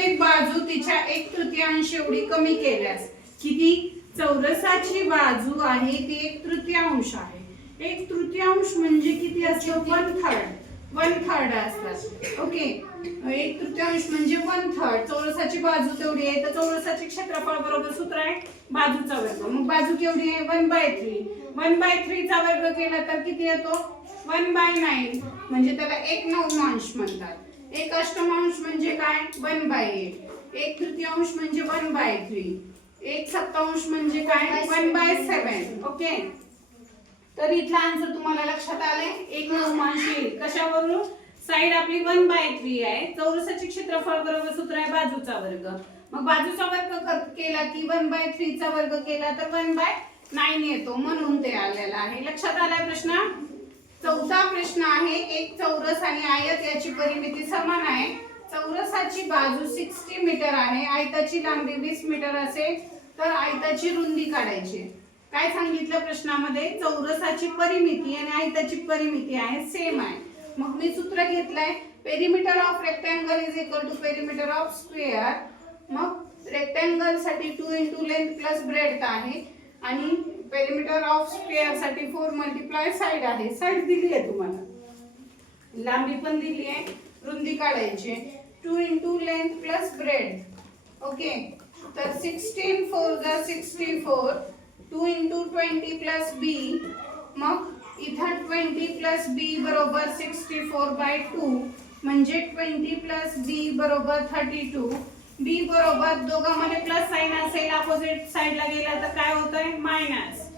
प्रत्येक बाजू तिच्या 1/3 एवढी कमी केल्यास किती? चौरसाची बाजू आहे ती 1/3 आहे. 1/3 म्हणजे किती असतं? 1/3 असतात. ओके, 1/3 म्हणजे 1/3. चौरसाची बाजू तेवढी आहे तर चौरसाचे क्षेत्रफळ बरोबर सूत्र आहे बाजूचा वर्ग. मग बाजू केवढी आहे? 1/3. 1/3 चा वर्ग केला तर किती येतो? 1/9. म्हणजे त्याला 1/9 म्हणतात. 1/8 म्हणजे काय? 1/8. 1/3 म्हणजे 1/3. 1/7 म्हणजे काय? 1/7. ओके, तर इथला आन्सर तुम्हाला लक्षात आलाय. 1/9 येईल. कशावरून? साइड आपली 1/3 आहे. चौरसाचे क्षेत्रफळ बरोबर सूत्र आहे बाजूचा वर्ग. मग बाजूचा वर्ग केला की 1/3 चा वर्ग केला तर 1/9 येतो, म्हणून ते आलेला आहे. लक्षात आलाय प्रश्न? चौथा प्रश्न आहे. एक चौरस आणि आयत याची परिमिती समान आहे. चौरसाची बाजू 60 मीटर आहे. आयताची लांबी 20 मीटर असेल तर आयताची रुंदी काढायची. काय सांगितलं प्रश्नामध्ये? चौरसाची परिमिती आणि आयताची परिमिती आहे सेम आहे. मग मी सूत्र घेतलंय perimeter of rectangle is equal to perimeter of square. मग रेक्टँगल साठी 2 × लेंथ प्लस ब्रेड्थ आहे आणि पेरिमीटर ऑफ स्क्वेअर साठी 4 × साइड आहे. साइड दिली आहे तुम्हाला, लांबी पण दिली आहे, रुंदी काढायची. 2 × लेंथ प्लस ब्रेड्थ. ओके, तर 16 4 64. 2 × 20 प्लस b. मग इथं 20 प्लस b बरोबर 64/2 म्हणजे 20 प्लस b बरोबर 32. b बरोबर दोघांमध्ये प्लस साइन असेल, अपोजिट साइडला गेला तर काय होतंय? मायनस.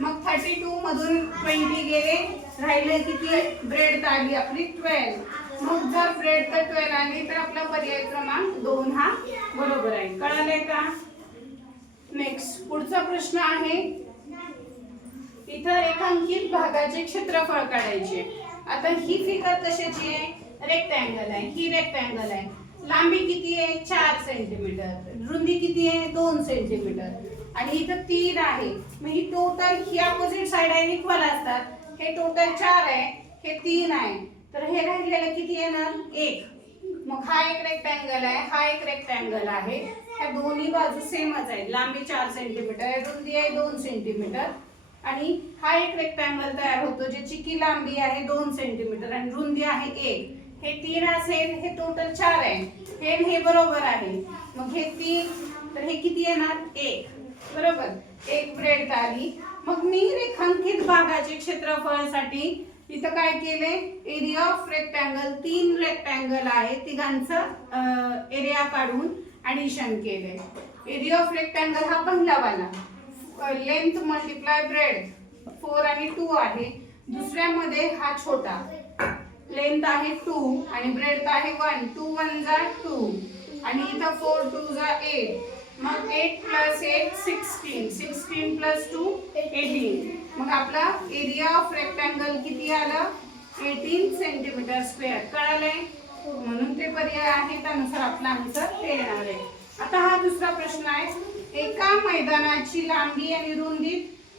मग 32 मधून 20 गेले, राहिले किती? ब्रेड्थ आली आपली 12. मग जर ब्रेड्थ 12 आली तर आपला पर्याय क्रमांक 2 हा बरोबर आहे. कळालंय का? नेक्स्ट पुढचा प्रश्न आहे. इथं रेखांकित भागाचे क्षेत्रफळ काढायचे. आता ही फिगर कशाची आहे? रेक्टँगल आहे. ही रेक्टँगल आहे. लांबी किती आहे? 4 सेंटीमीटर. रुंदी किती आहे? 2 सेंटीमीटर. आणि इथं 3 आहे. मग ही टोटल ही अपोजिट साइड आहे, इक्वल असतात. हे टोटल 4 आहे, हे 3 आहे, तर हे राहिलेलं किती येणार? 1. मग हा एक रेक्टँगल आहे, हा एक रेक्टँगल आहे. ह्या दोन्ही बाजू सेमच आहेत. लांबी 4 सेंटीमीटर आहे, रुंदी आहे 2 सेंटीमीटर. आणि हा एक रेक्टँगल तयार होतो ज्याची की लांबी आहे 2 सेंटीमीटर आणि रुंदी आहे 1. हे 3 असेल, हे टोटल 4 आहे, हे बरोबर आहे. मग हे 3 तर हे किती येणार? 1. बरोबर, 1 ब्रेड्थ आली. मग मी रेखांकित भागाचे क्षेत्रफळासाठी इथं काय केले? एरिया ऑफ रेक्टँगल, 3 रेक्टँगल आहे, तिघांचं एरिया काढून ऍडिशन केले. एरिया ऑफ रेक्टँगल हा पहिला वाला, लेंथ मल्टिप्लाय ब्रेड्थ 4 आणि 2 आहे. दुसऱ्यामध्ये हा छोटा, लेंथ आहे 2 आणि ब्रेड्थ आहे 1. 2 1 जा 2 आणि इथं 4 2 जा 8. मग 8 + 8 16. 16 + 2 18. मग आपला एरिया ऑफ रेक्टँगल किती आलं? 18 सेंटीमीटर स्क्वेअर. कळालंय? म्हणून ते पर्याय आहे, त्यानुसार आपला आन्सर ते येणार आहे. आता हा दुसरा प्रश्न आहे. एका मैदानाची लांबी आणि रुंदी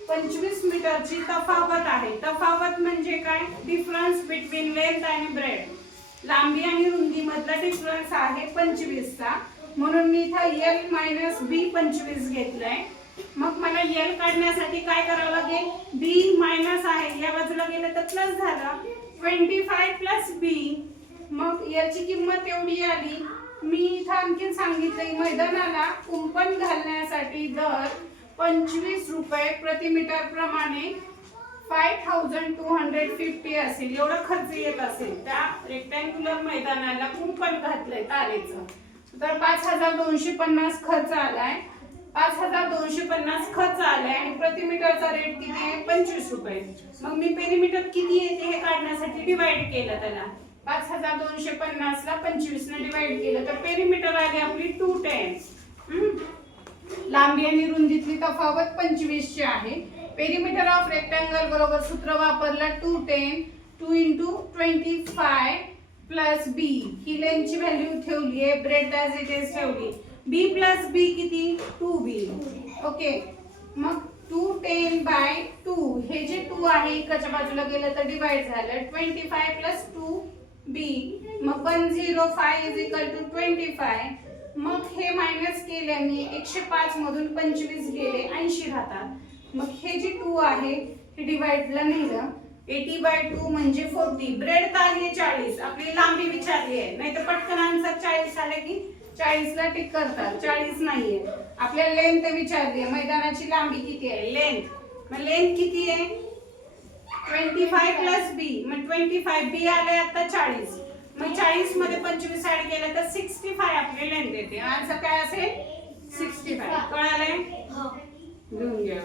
25 मीटरची तफावत आहे. तफावत म्हणजे काय? डिफरन्स बिटवीन लेंथ आणि ब्रेड्थ. लांबी आणि रुंदी मधला डिफरन्स आहे 25 चा, म्हणून मी इथं L - B 25 घेतलंय. मग मला L काढण्यासाठी काय करावं लागेल? B मायनस आहे, या बाजूला गेलं तर प्लस झालं. 25 + B. मग L ची किंमत एवढी आली. मी इथं आणखी सांगितलंय मैदानाला कुंपण घालण्यासाठी दर 25 रुपये प्रति मीटर प्रमाणे 5250 असेल, एवढा खर्च येत असेल. त्या रेक्टँग्युलर मैदानाला कुंपण घातलंय तारेचं, तर 5250 खर्च आलाय. 5250 खर्च आलाय आणि प्रति मीटरचा रेट किती आहे? 25 रुपये. मग मी पेरिमीटर किती येते हे काढण्यासाठी डिवाइड केलं त्याला. 5250 ला 25 ने डिवाइड केलं तर पेरिमीटर आली आपली 210. लांबी आणि रुंदीतली तफावत 25 ची आहे. पेरिमीटर ऑफ रेक्टँगल बरोबर सूत्र वापरलं 210. 2 × 25 प्लस b. ही लेंथची व्हॅल्यू ठेवली आहे, ब्रेड्थ ॲज इट इज ठेवली. b + b किती? 2b. ओके, मग 210/2. हे जे 2 आहे इकडच्या बाजूला गेलं तर डिवाइड झालं. 25 + 2b. मग 105 = 25. मग हे मायनस केल्याने 105 मधून 25 गेले 80 राहतात. मग हे जे 2 आहे हे डिवाइडला नेलं. 80/2 म्हणजे 40. ब्रेड आहे 40. आपली लांबी विचारली आहे, नाही तर पटकन आन्सर 40 आले की 40 ला टिक करतात. 40 नाहीये. आपल्याला लेंथ विचारली आहे, मैदानाची लांबी किती आहे, लेंथ. मग लेंथ किती आहे 25 प्लस बी. मग 25 बी आले आता 40. मग 40 मध्ये 25 ऍड केलं तर 65 आपली लेंथ येते. आन्सर काय असेल 65. कळालंय? लिहून घ्या.